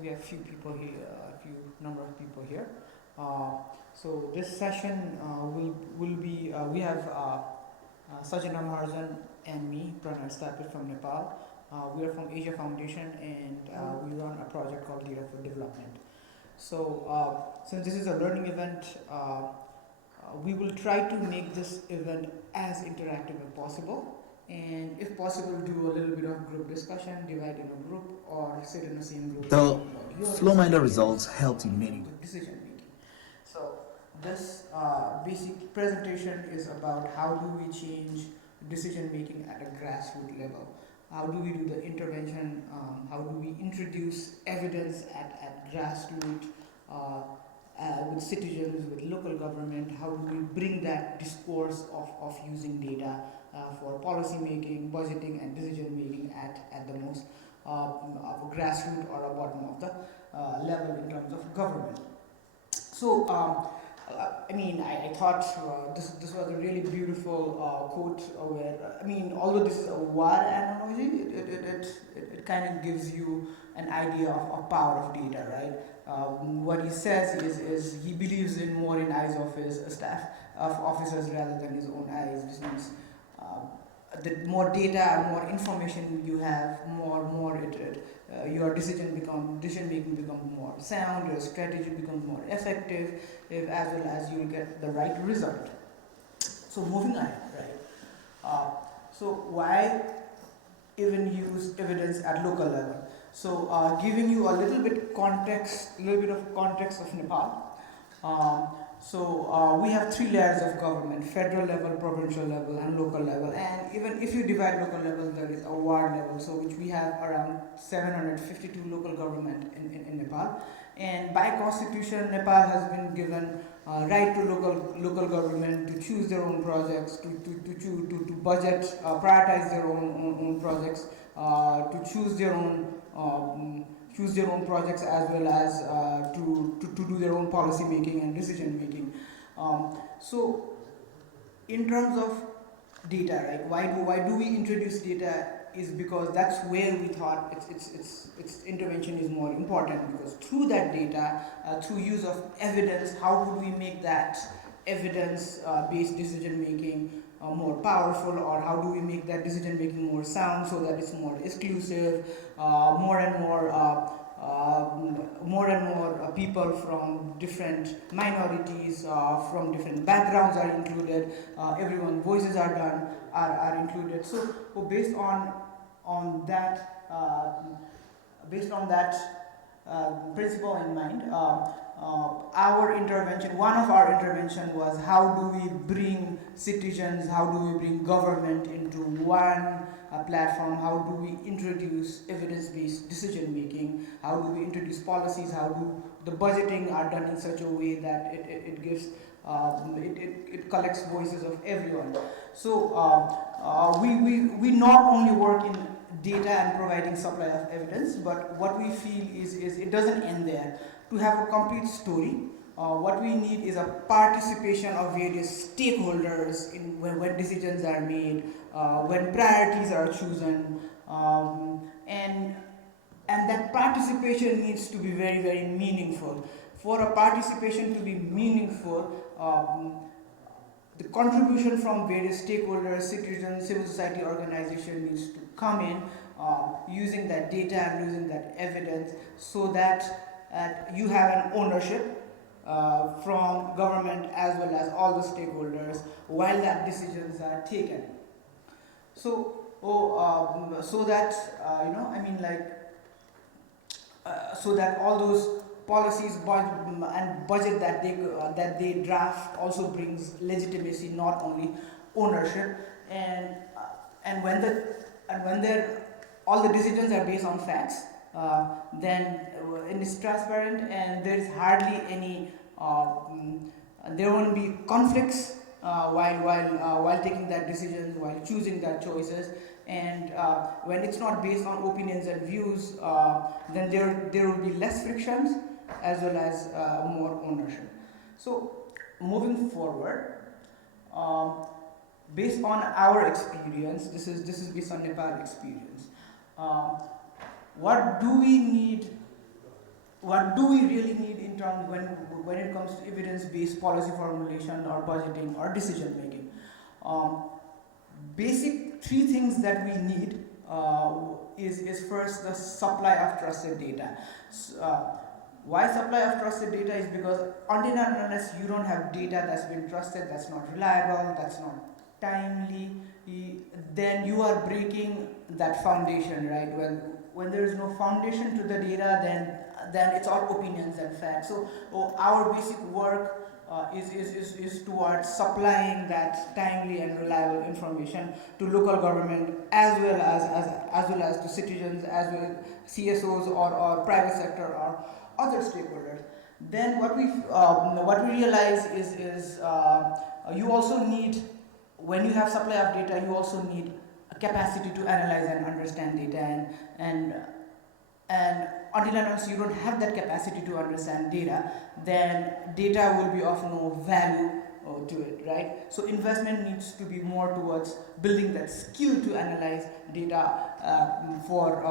we have few people here, a few number of people here. So this session will be we have Sajana Maharjan and me, Pranay Stapit from Nepal. We are from Asia Foundation, and we run a project called Data for Development. So since this is a learning event, we will try to make this event as interactive as possible, and if possible do a little bit of group discussion, divide in a group or sit in the same group. The Flowminder results helped in many decision making. So this basic presentation is about how do we change decision making at a grassroots level. How do we do the intervention? How do we introduce evidence at grassroots with citizens, with local government? How do we bring that discourse of using data for policy making, budgeting, and decision making at the most grassroots or a bottom of the level in terms of government? So, I thought this was a really beautiful quote where, although this is a war analogy, it kind of gives you an idea of power of data, right? What he says is he believes in more in eyes of his staff, of officers rather than his own eyes. This means the more data and more information you have, more your decision making becomes more sound, your strategy becomes more effective, as well as you will get the right result. So moving ahead, right? So why even use evidence at local level? So giving you a little bit of context of Nepal. So we have three layers of government: federal level, provincial level, and local level. And even if you divide local level, there is a ward level, so which we have around 752 local government in Nepal. And by constitution, Nepal has been given right to local government to choose their own projects, to budget, prioritize their own projects, to choose their own projects, as well as to do their own policy making and decision making. So in terms of data, right, why do we introduce data is because that's where we thought its intervention is more important, because through that data, through use of evidence, how could we make that evidence based decision making more powerful, or how do we make that decision making more sound so that it's more exclusive, more and more people from different minorities, from different backgrounds are included, everyone's voices are included. So based on that principle in mind, one of our intervention was how do we bring citizens, how do we bring government into one platform, how do we introduce evidence-based decision making, how do we introduce policies, how do the budgeting are done in such a way that it gives it collects voices of everyone. So we not only work in data and providing supply of evidence, but what we feel is it doesn't end there. To have a complete story, what we need is a participation of various stakeholders in when decisions are made, when priorities are chosen, and that participation needs to be very, very meaningful. For a participation to be meaningful, the contribution from various stakeholders, citizens, civil society organization needs to come in, using that data and using that evidence, so that you have an ownership from government as well as all the stakeholders while that decisions are taken. So so that so that all those policies and budget that they draft also brings legitimacy, not only ownership. And when all the decisions are based on facts, then it's transparent, and there is hardly any there won't be conflicts while taking that decisions, while choosing that choices. And when it's not based on opinions and views, then there will be less frictions as well as more ownership. So moving forward, based on our experience, this is based on Nepal experience. What do we need what do we really need in terms when it comes to evidence-based policy formulation or budgeting or decision making. Um, Basic three things that we need is first the supply of trusted data. Why supply of trusted data is because until and unless you don't have data that's been trusted, that's not reliable, that's not timely, then you are breaking that foundation, right? When there is no foundation to the data, then it's all opinions and facts. So our basic work is towards supplying that timely and reliable information to local government as well as to citizens, as well as CSOs or private sector or other stakeholders. Then what we realize is you also need, when you have supply of data, you also need a capacity to analyze and understand data, and until and unless you don't have that capacity to understand data, then data will be of no value to it, right? So investment needs to be more towards building that skill to analyze data for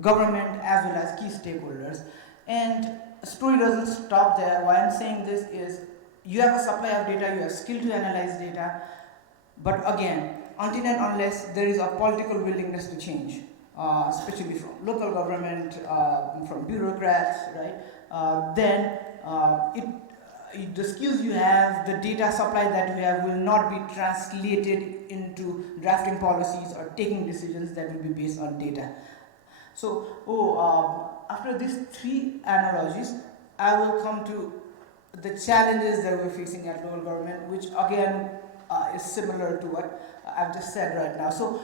government as well as key stakeholders. And story doesn't stop there. Why I'm saying this is, you have a supply of data, you have skill to analyze data, but again, until and unless there is a political willingness to change, especially from local government, from bureaucrats, right? Then the skills you have, the data supply that you have will not be translated into drafting policies or taking decisions that will be based on data. So, after these three analogies, I will come to the challenges that we're facing at local government, which again is similar to what I've just said right now. So,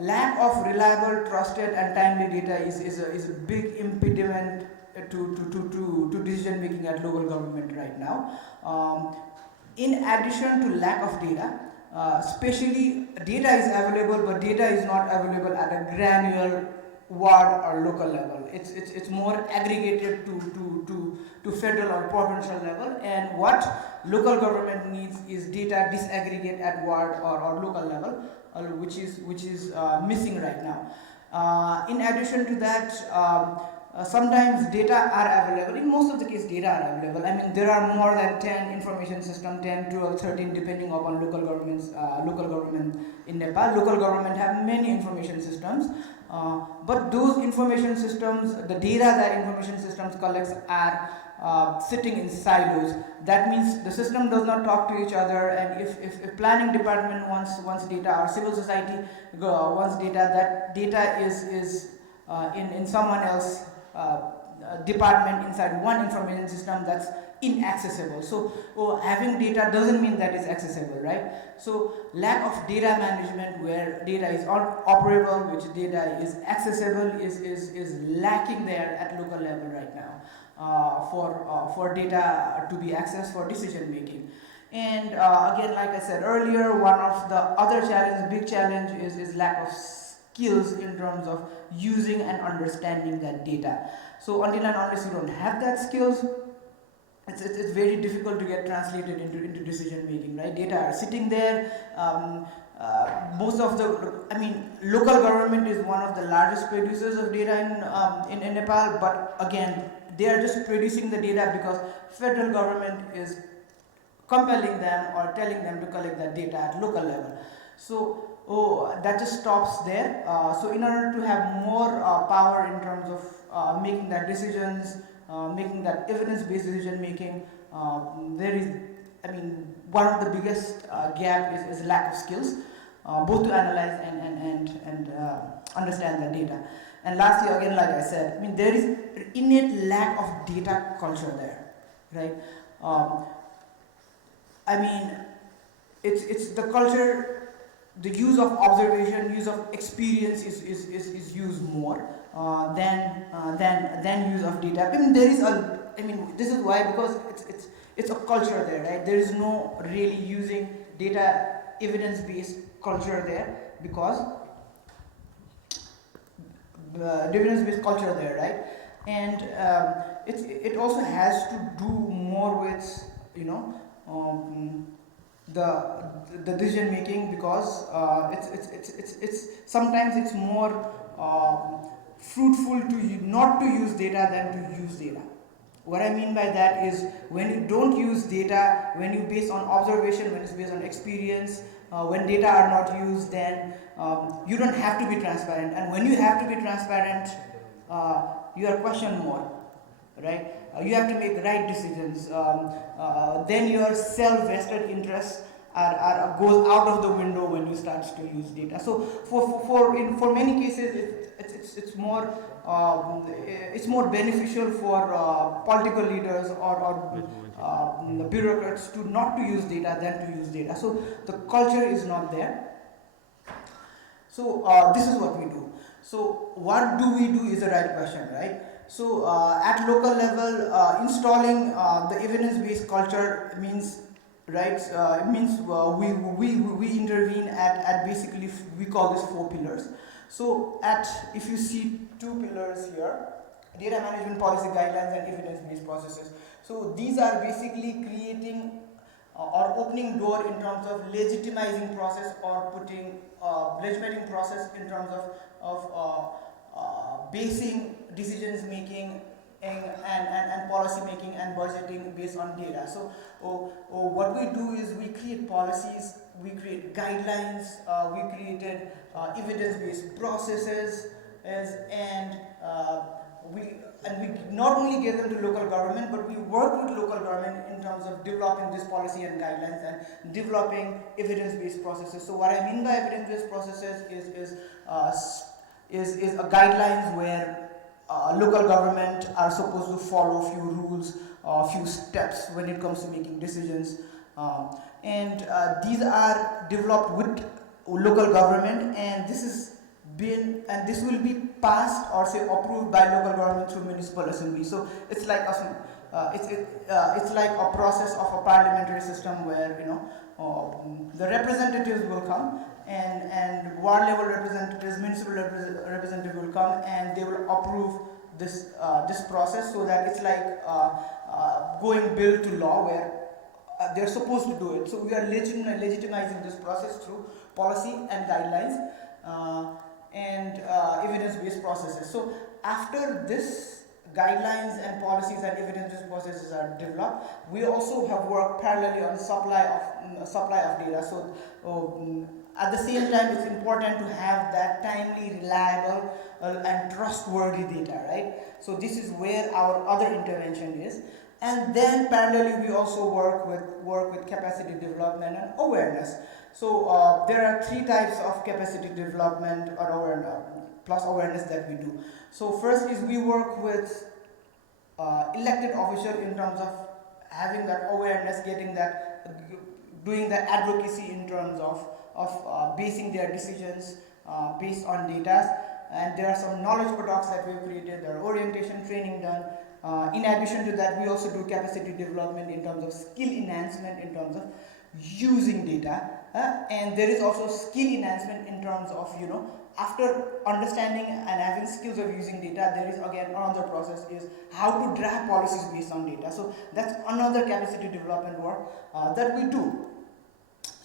lack of reliable, trusted, and timely data is a big impediment to decision making at local government right now. In addition to lack of data, especially data is available, but data is not available at a granular ward or local level. It's more aggregated to federal or provincial level, and what local government needs is data disaggregate at ward or local level, which is missing right now. In addition to that, sometimes data are available. In most of the case, data are available. I mean, there are more than 10 information system, 10, 12, 13, depending upon local governments. Local government in Nepal, local government have many information systems, but those information systems, the data that information systems collects are sitting in silos. That means the system does not talk to each other, and if planning department wants data, or civil society wants data, that data is in someone else department inside one information system that's inaccessible. So having data doesn't mean that it's accessible, right? So lack of data management, where data is operable, which data is accessible, is lacking there at local level right now for data to be accessed for decision making. And again, like I said earlier, one of the other big challenge is lack of skills in terms of using and understanding that data. So until and unless you don't have that skills, it's very difficult to get translated into decision making, right? Data are sitting there. Most of local government is one of the largest producers of data in Nepal, but again, they are just producing the data because federal government is compelling them or telling them to collect that data at local level. So that just stops there. So in order to have more power in terms of making that decisions, making that evidence-based decision making, there is, one of the biggest gap is lack of skills, both to analyze and understand the data. And lastly, again, like I said, there is innate lack of data culture there, right? It's the culture. The use of observation, use of experience is used more than use of data. This is why, because it's a culture there, right? There is no really using data evidence-based culture there, because the evidence-based culture there, right? And it also has to do more with the decision making, because it's sometimes it's more fruitful to not to use data than to use data. What I mean by that is when you don't use data, when you base on observation, when it's based on experience, when data are not used, then you don't have to be transparent. And when you have to be transparent, you are questioned more, right? You have to make right decisions. Then your self-vested interests goes out of the window when you start to use data. So for many cases, it's more beneficial for political leaders or bureaucrats to not to use data than to use data. So the culture is not there. So this is what we do. So what do we do is the right question, right? So at local level, installing the evidence-based culture means, right? It means we intervene at basically we call this 4 pillars. So if you see 2 pillars here, data management policy guidelines and evidence-based processes. So these are basically creating or opening door in terms of legitimizing process or putting legitimating process in terms of basing decisions making and policy making and budgeting based on data. So what we do is we create policies, we create guidelines, we created evidence-based processes, and we not only give them to local government, but we work with local government in terms of developing this policy and guidelines and developing evidence-based processes. So what I mean by evidence-based processes is a guidelines where local government are supposed to follow a few rules, a few steps when it comes to making decisions, and these are developed with local government, and this will be passed or say approved by local government through municipal assembly. So it's like it's like a process of a parliamentary system where the representatives will come and ward level representatives, municipal representatives will come and they will approve this process, so that it's like going bill to law where they're supposed to do it. So we are legitimizing this process through policy and guidelines and evidence-based processes. So after this guidelines and policies and evidence-based processes are developed, we also have worked parallelly on supply of data. So at the same time, it's important to have that timely, reliable, and trustworthy data, right? So this is where our other intervention is. And then parallelly, we also work with capacity development and awareness. So there are 3 types of capacity development or awareness that we do. So first is we work with elected officials in terms of having that awareness, doing that advocacy in terms of basing their decisions based on data. And there are some knowledge products that we've created, there are orientation training done. In addition to that, we also do capacity development in terms of skill enhancement in terms of using data, and there is also skill enhancement in terms of after understanding and having skills of using data, there is again another process is how to draft policies based on data. So that's another capacity development work that we do.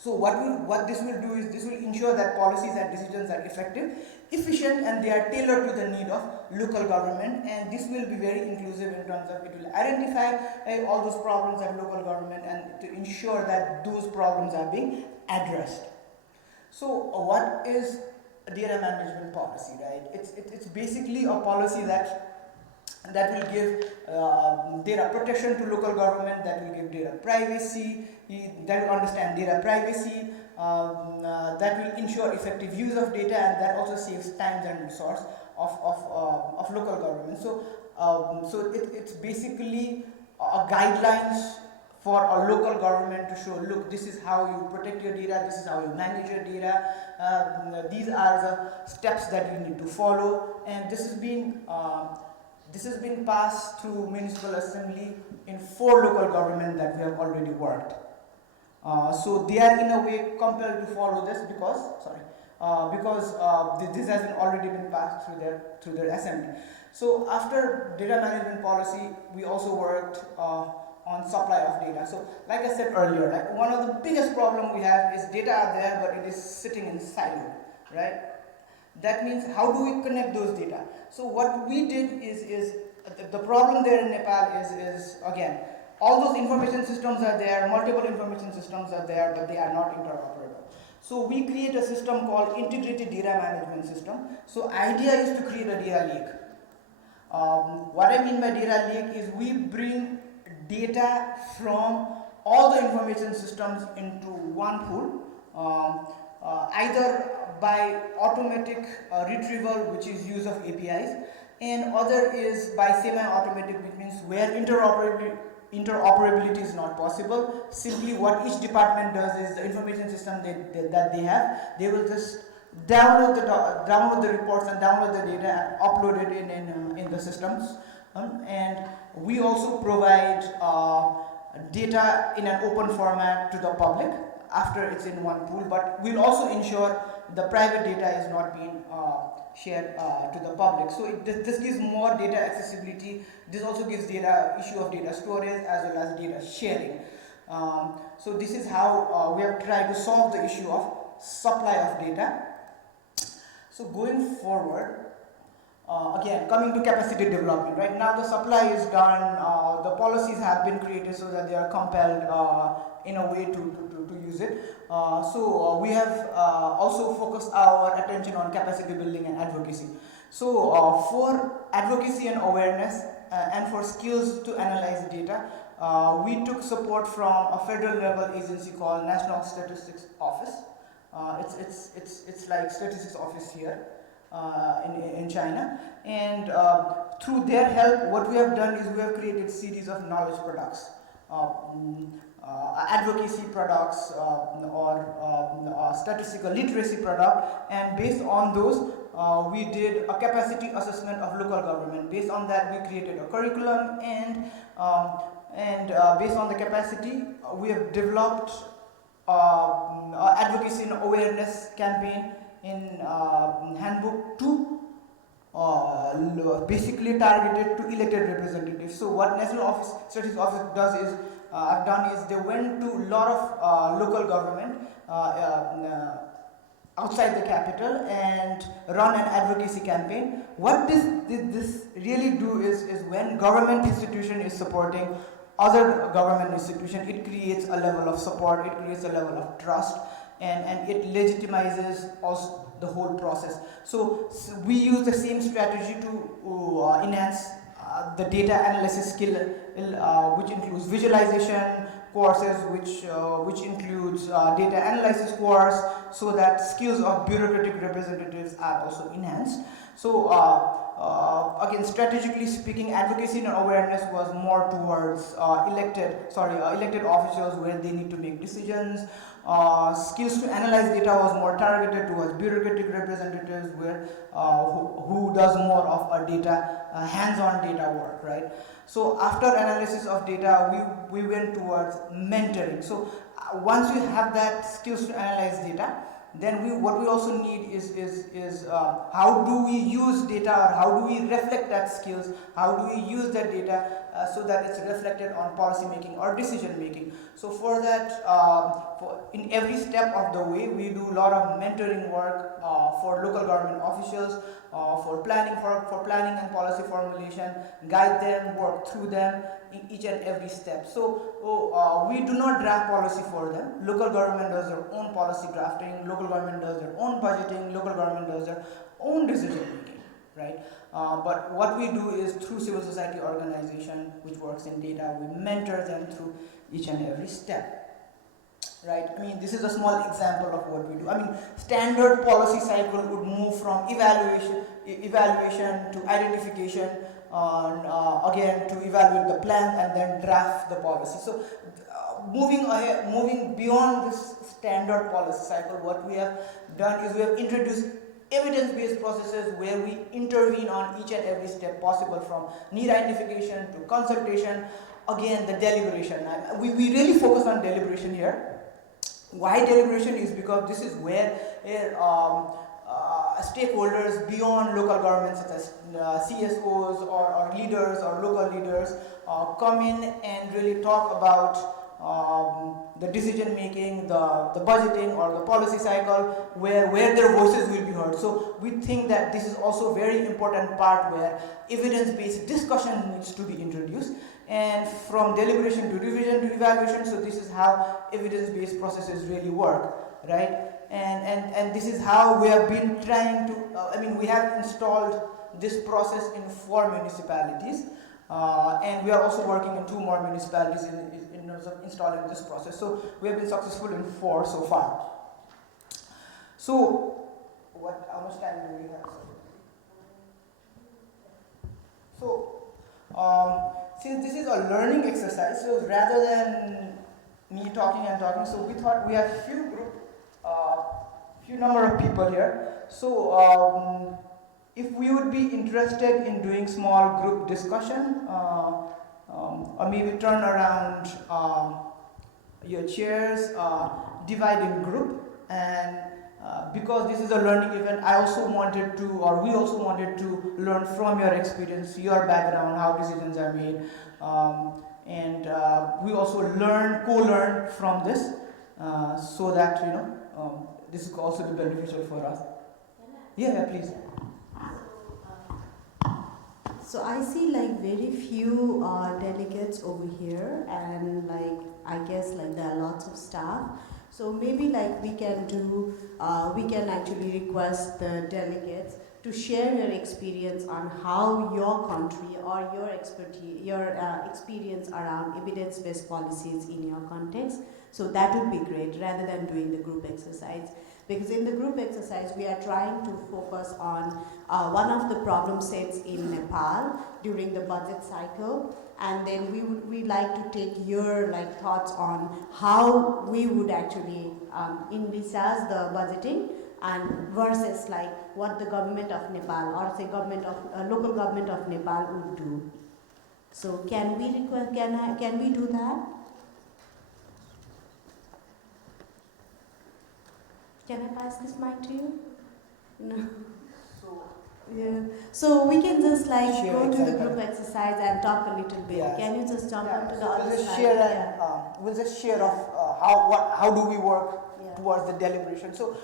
So what this will do is this will ensure that policies and decisions are effective, efficient, and they are tailored to the need of local government, and this will be very inclusive in terms of it will identify all those problems at local government and to ensure that those problems are being addressed. So what is data management policy, right? It's basically a policy that will give data protection to local government, that will give data privacy, that will understand data privacy, that will ensure effective use of data, and that also saves time and resource of local government. So it's basically a guidelines for a local government to show, look, this is how you protect your data, this is how you manage your data, these are the steps that you need to follow, and this has been passed through municipal assembly in 4 local government that we have already worked. So they are in a way compelled to follow this because this has already been passed through their assembly. So after data management policy, we also worked on supply of data. So like I said earlier, like one of the biggest problem we have is data are there, but it is sitting in silo, right? That means how do we connect those data? So what we did is the problem there in Nepal is again, all those information systems are there, multiple information systems are there, but they are not interoperable. So we create a system called integrated data management system. So idea is to create a data lake. What I mean by data lake is we bring data from all the information systems into one pool, either by automatic retrieval, which is use of APIs, and other is by semi-automatic, which means where interoperability is not possible. Simply what each department does is the information system that they have, they will just download the reports and download the data and upload it in the systems. And we also provide data in an open format to the public after it's in one pool, but we'll also ensure the private data is not being shared to the public. So this gives more data accessibility. This also gives data issue of data storage as well as data sharing. So this is how we have tried to solve the issue of supply of data. So going forward, again, coming to capacity development, right now the supply is done, the policies have been created so that they are compelled in a way to use it. So we have also focused our attention on capacity building and advocacy. So for advocacy and awareness and for skills to analyze data, we took support from a federal level agency called National Statistics Office. It's like statistics office here in China, and through their help what we have done is we have created series of knowledge products, advocacy products, or statistical literacy product, and based on those we did a capacity assessment of local government. Based on that we created a curriculum, and based on the capacity we have developed advocacy and awareness campaign in handbook 2, basically targeted to elected representatives. So what National Statistics Office does is they went to a lot of local government outside the capital and run an advocacy campaign. What this really do is when government institution is supporting other government institution, it creates a level of support, it creates a level of trust, and it legitimizes also the whole process. So we use the same strategy to enhance the data analysis skill, which includes visualization courses, which includes data analysis course, so that skills of bureaucratic representatives are also enhanced. So again, strategically speaking, advocacy and awareness was more towards elected officials where they need to make decisions. Skills to analyze data was more targeted towards bureaucratic representatives where who does more of a data hands-on data work, right? So after analysis of data, we went towards mentoring. So once we have that skills to analyze data, then what we also need is how do we use data, or how do we reflect that skills, how do we use that data so that it's reflected on policy making or decision making. So for that, in every step of the way, we do a lot of mentoring work for local government officials, for planning and policy formulation, guide them, work through them in each and every step. So we do not draft policy for them. Local government does their own policy drafting, local government does their own budgeting, local government does their own decision making, right? But what we do is through civil society organization which works in data, we mentor them through each and every step. Right, I mean, this is a small example of what we do. I mean, standard policy cycle would move from evaluation to identification, again to evaluate the plan and then draft the policy. So moving beyond this standard policy cycle, what we have done is we have introduced evidence-based processes where we intervene on each and every step possible, from need identification to consultation. Again, the deliberation. We really focus on deliberation here. Why deliberation is because this is where stakeholders beyond local governments, such as CSOs or leaders or local leaders, come in and really talk about the decision making, the budgeting or the policy cycle, where their voices will be heard. So we think that this is also a very important part where evidence-based discussion needs to be introduced, and from deliberation to revision to evaluation. So this is how evidence-based processes really work, right? And this is how we have been trying to, we have installed this process in 4 municipalities, and we are also working in 2 more municipalities in terms of installing this process. So we have been successful in 4 so far. So how much time do we have? So since this is a learning exercise, so rather than me talking and talking, so we thought we have few number of people here. So if we would be interested in doing small group discussion, or maybe turn around your chairs, divide in group, and because this is a learning event, we also wanted to learn from your experience, your background, how decisions are made, and we also co-learn from this, so that this is also be beneficial for us. Yeah, please. So I see like very few delegates over here, and like I guess like there are lots of staff. So maybe like we can actually request the delegates to share your experience on how your country or your expertise, your experience around evidence-based policies in your context. So that would be great, rather than doing the group exercise. Because in the group exercise, we are trying to focus on one of the problem sets in Nepal during the budget cycle, and then we like to take your thoughts on how we would actually envisage the budgeting, and versus what the government of Nepal or say local government of Nepal would do. So can we do that? Can I pass this mic to you? No. Yeah. So we can just go to the group exercise and talk a little bit. Yeah. Can you just jump onto the other side? We'll just share how do we work towards the deliberation. So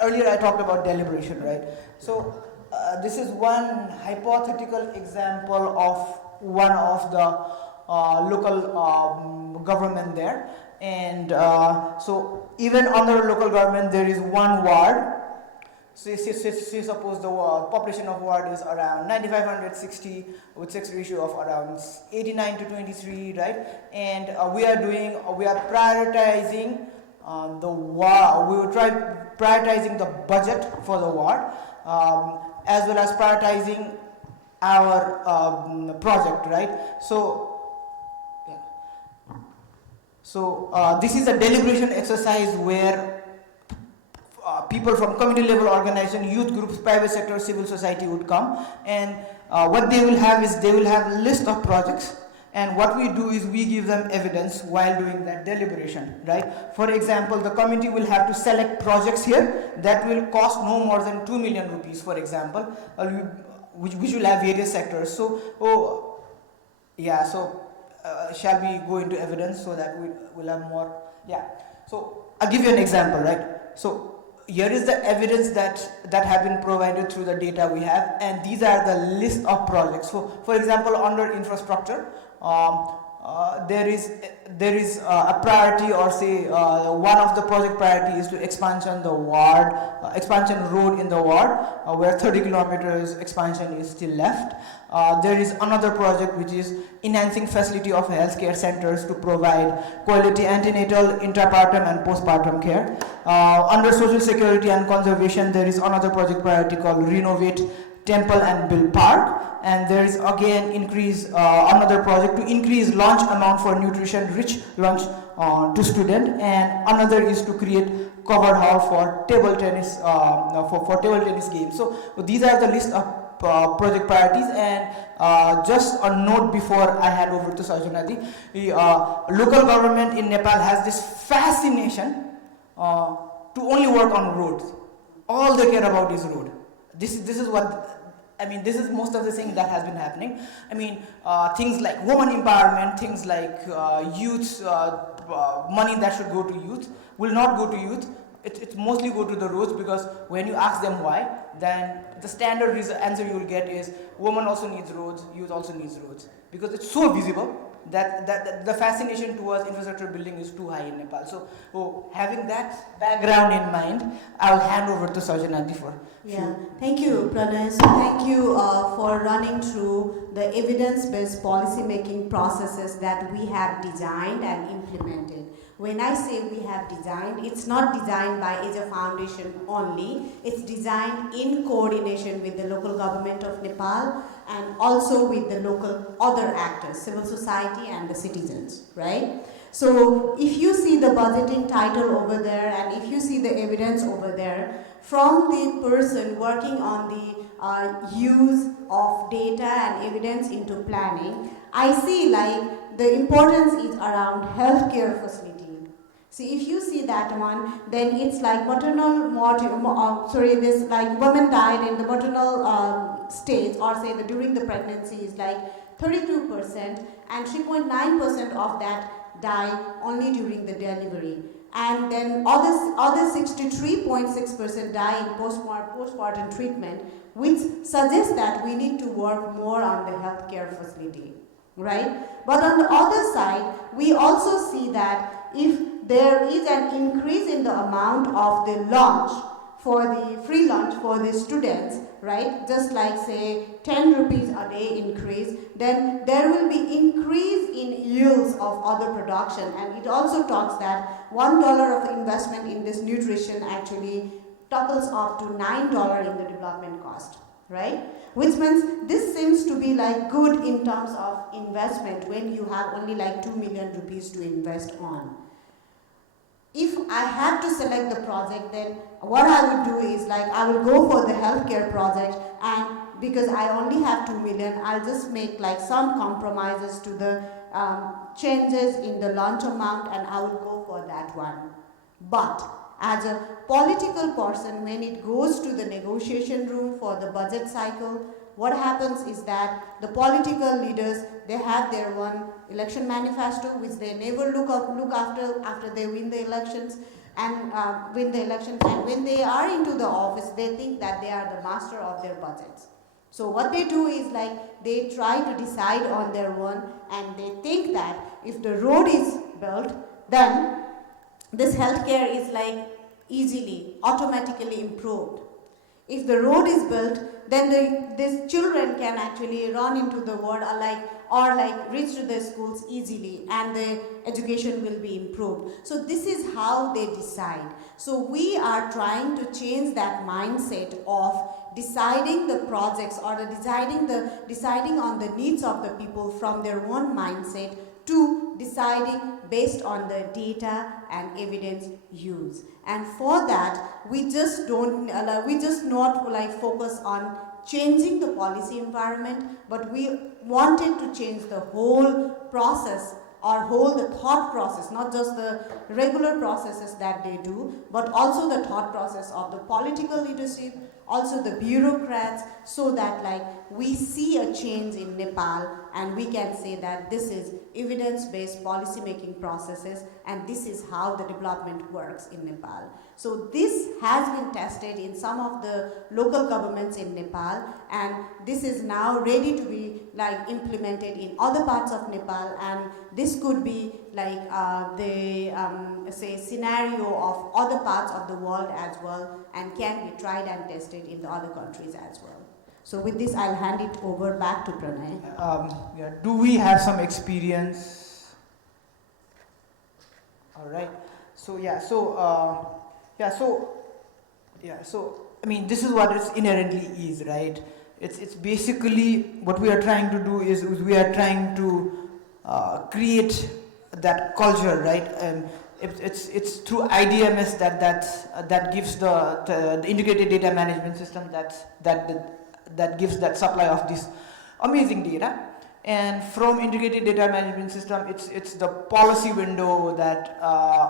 earlier I talked about deliberation, right? So this is one hypothetical example of one of the local government there. And so even under local government there is one ward. So suppose the population of ward is around 9,560 with sex ratio of around 89 to 23, right? And we are prioritizing the ward. We will try prioritizing the budget for the ward, as well as prioritizing our project, right? So this is a deliberation exercise where people from community level organization, youth groups, private sector, civil society would come, and what they will have is they will have a list of projects, and what we do is we give them evidence while doing that deliberation, right? For example, the committee will have to select projects here that will cost no more than 2 million rupees, for example, which will have various sectors. So shall we go into evidence so that we will have more? Yeah. So I'll give you an example, right? So here is the evidence that have been provided through the data we have, and these are the list of projects. So for example, under infrastructure, there is a priority, or say one of the project priority is to expansion road in the ward, where 30 kilometers expansion is still left. There is another project which is enhancing facility of healthcare centers to provide quality antenatal, intrapartum and postpartum care. Under social security and conservation, there is another project priority called renovate temple and build park, and there is again another project to increase lunch amount for nutrition rich lunch to student, and another is to create covered hall for table tennis for table tennis games. So these are the list of project priorities. And just a note before I hand over to Sarjanati, local government in Nepal has this fascination to only work on roads. All they care about is road. This is what I mean, this is most of the thing that has been happening. I mean, things like women empowerment, things like youth, money that should go to youth will not go to youth. It mostly go to the roads, because when you ask them why, then the standard answer you will get is women also needs roads, youth also needs roads, because it's so visible that the fascination towards infrastructure building is too high in Nepal. So, having that background in mind, I'll hand over to Sajana for. Yeah, thank you, Pranay. So thank you for running through the evidence-based policy-making processes that we have designed and implemented. When I say we have designed, it's not designed by Asia Foundation only. It's designed in coordination with the local government of Nepal and also with the local other actors, civil society and the citizens, right? So if you see the budgeting title over there and if you see the evidence over there, from the person working on the use of data and evidence into planning, I see like the importance is around healthcare facility. See, if you see that one, then it's like maternal this like women died in the maternal stage, or say the during the pregnancy is like 32%, and 3.9% of that die only during the delivery. And then other 63.6% die in postpartum treatment, which suggests that we need to work more on the healthcare facility, right? But on the other side, we also see that if there is an increase in the amount of the lunch, for the free lunch for the students, right, just like say 10 rupees a day increase, then there will be increase in yields of other production. And it also talks that $1 of investment in this nutrition actually topples up to $9 in the development cost, right? Which means this seems to be like good in terms of investment when you have only like 2 million rupees to invest on. If I have to select the project, then what I would do is like I will go for the healthcare project, and because I only have 2 million, I'll just make like some compromises to the changes in the launch amount, and I will go for that one. But as a political person, when it goes to the negotiation room for the budget cycle, what happens is that the political leaders, they have their one election manifesto, which they never look after they win the elections, and when they are into the office, they think that they are the master of their budgets. So what they do is like they try to decide on their own, and they think that if the road is built, then this healthcare is like easily, automatically improved. If the road is built, then these children can actually run into the world or reach to the schools easily, and the education will be improved. So this is how they decide. So we are trying to change that mindset of deciding the projects or deciding on the needs of the people from their own mindset to deciding based on the data and evidence use. And for that, we just not focus on changing the policy environment, but we wanted to change the whole process or the thought process, not just the regular processes that they do, but also the thought process of the political leadership, also the bureaucrats, so that we see a change in Nepal, and we can say that this is evidence-based policy making processes, and this is how the development works in Nepal. So this has been tested in some of the local governments in Nepal, and this is now ready to be implemented in other parts of Nepal, and this could be say scenario of other parts of the world as well, and can be tried and tested in the other countries as well. So with this, I'll hand it over back to Pranay. Do we have some experience? All right. So I mean, this is what it inherently is, right? It's basically what we are trying to do is we are trying to create that culture, right? And it's through IDMS that gives the integrated data management system that gives that supply of this amazing data. And from integrated data management system, it's the policy window that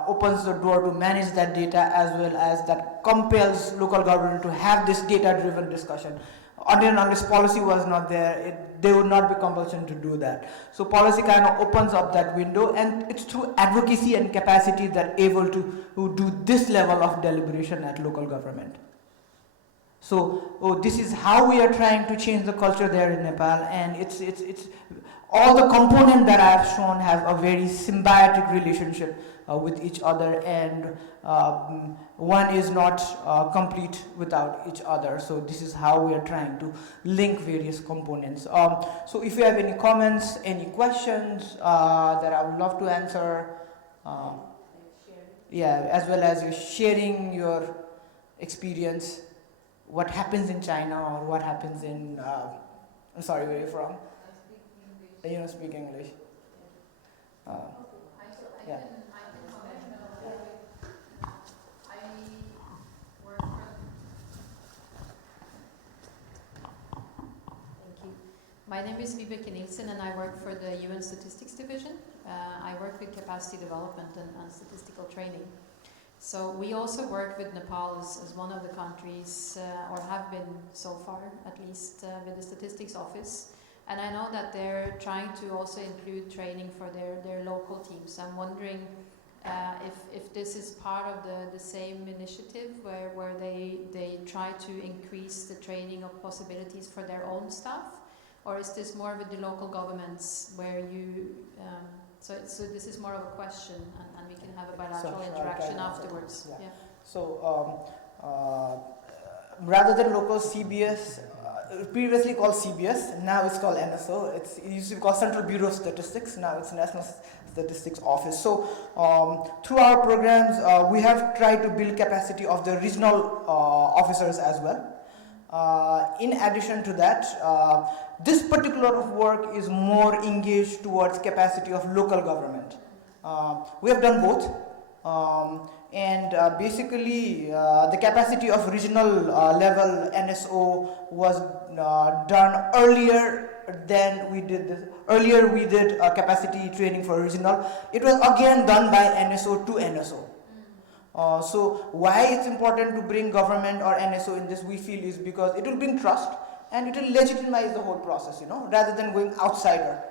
opens the door to manage that data, as well as that compels local government to have this data-driven discussion. until and unless policy was not there, there would not be compulsion to do that. So policy kind of opens up that window, and it's through advocacy and capacity that able to do this level of deliberation at local government. So this is how we are trying to change the culture there in Nepal, and it's all the components that I have shown have a very symbiotic relationship with each other, and one is not complete without each other. So this is how we are trying to link various components. So if you have any comments, any questions that I would love to answer, yeah, as well as you sharing your experience, what happens in China or what happens in, I'm sorry, where are you from? You don't speak English. Yeah. My name is Vibeke Nielsen, and I work for the UN Statistics Division. I work with capacity development and statistical training. So we also work with Nepal as one of the countries, or have been so far at least, with the statistics office. And I know that they're trying to also include training for their local teams. I'm wondering if this is part of the same initiative where they try to increase the training of possibilities for their own staff, or is this more with the local governments where you so this is more of a question, and we can have a bilateral interaction afterwards. Yeah. So rather than local CBS, previously called CBS, now it's called NSO. It used to be called Central Bureau of Statistics, now it's National Statistics Office. So through our programs, we have tried to build capacity of the regional officers as well. In addition to that, this particular work is more engaged towards capacity of local government. We have done both, and basically the capacity of regional level NSO was done earlier than we did this. Earlier we did capacity training for regional. It was again done by NSO to NSO. So why it's important to bring government or NSO in this, we feel, is because it will bring trust and it will legitimize the whole process, rather than going outsider.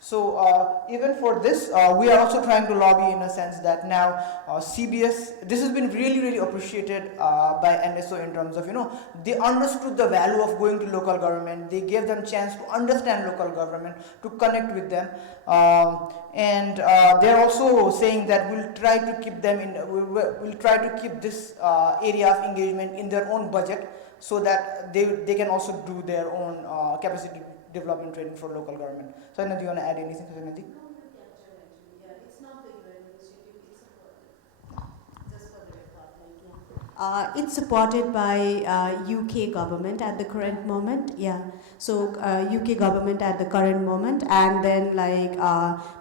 So even for this, we are also trying to lobby in a sense that now CBS, this has been really appreciated by NSO in terms of, they understood the value of going to local government. They gave them chance to understand local government, to connect with them. And they're also saying that we'll try to keep them in, we'll try to keep this area of engagement in their own budget, so that they can also do their own capacity development training for local government. So, Anna, do you want to add anything, Susanati? It's not the UN initiative, it's just for the record. It's supported by UK government at the current moment, yeah. So UK government at the current moment, and then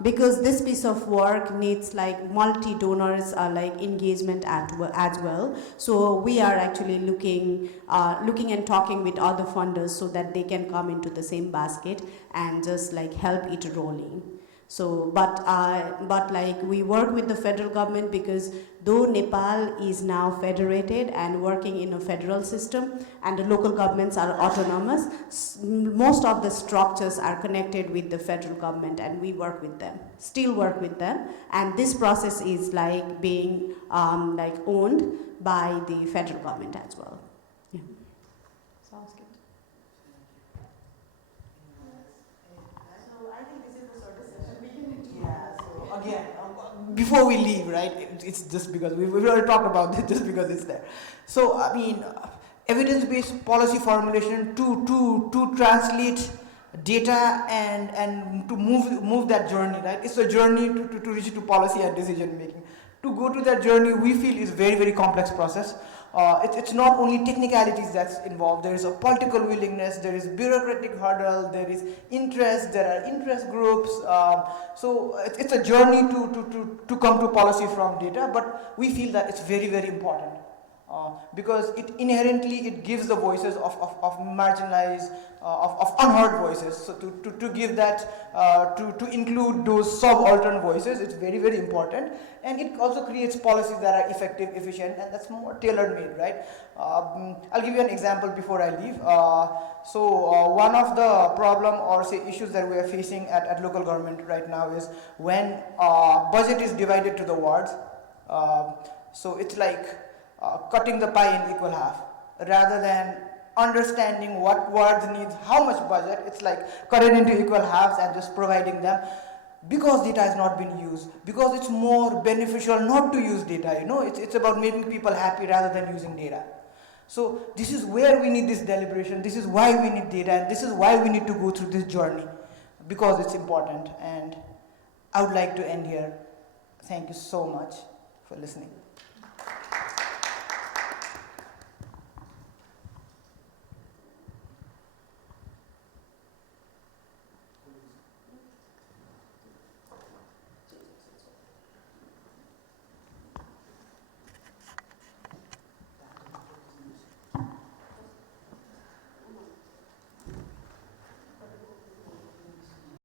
because this piece of work needs multi-donors engagement as well. So we are actually looking and talking with other funders so that they can come into the same basket and just help it rolling. So, but we work with the federal government because though Nepal is now federated and working in a federal system and the local governments are autonomous, most of the structures are connected with the federal government, and we work with them, still work with them, and this process is being owned by the federal government as well. Yeah. Sounds good. Again, before we leave, right, it's just because we've already talked about this, just because it's there. So, I mean, evidence-based policy formulation to translate data and to move that journey, right? It's a journey to reach to policy and decision making. To go to that journey, we feel is very complex process. It's not only technicalities that's involved. There is a political willingness, there is bureaucratic hurdle, there is interest, there are interest groups. So it's a journey to come to policy from data, but we feel that it's very important. because it inherently gives the voices of marginalized, of unheard voices. So to give that, to include those subaltern voices, it's very, very important. And it also creates policies that are effective, efficient, and that's more tailor-made, right? I'll give you an example before I leave. One of the problem or say issues that we are facing at local government right now is when budget is divided to the wards. So it's like cutting the pie in equal half, rather than understanding what wards needs how much budget. It's like cut it into equal halves and just providing them, because data has not been used, because it's more beneficial not to use data. It's about making people happy rather than using data. So this is where we need this deliberation, this is why we need data, and this is why we need to go through this journey, because it's important. And I would like to end here. Thank you so much for listening.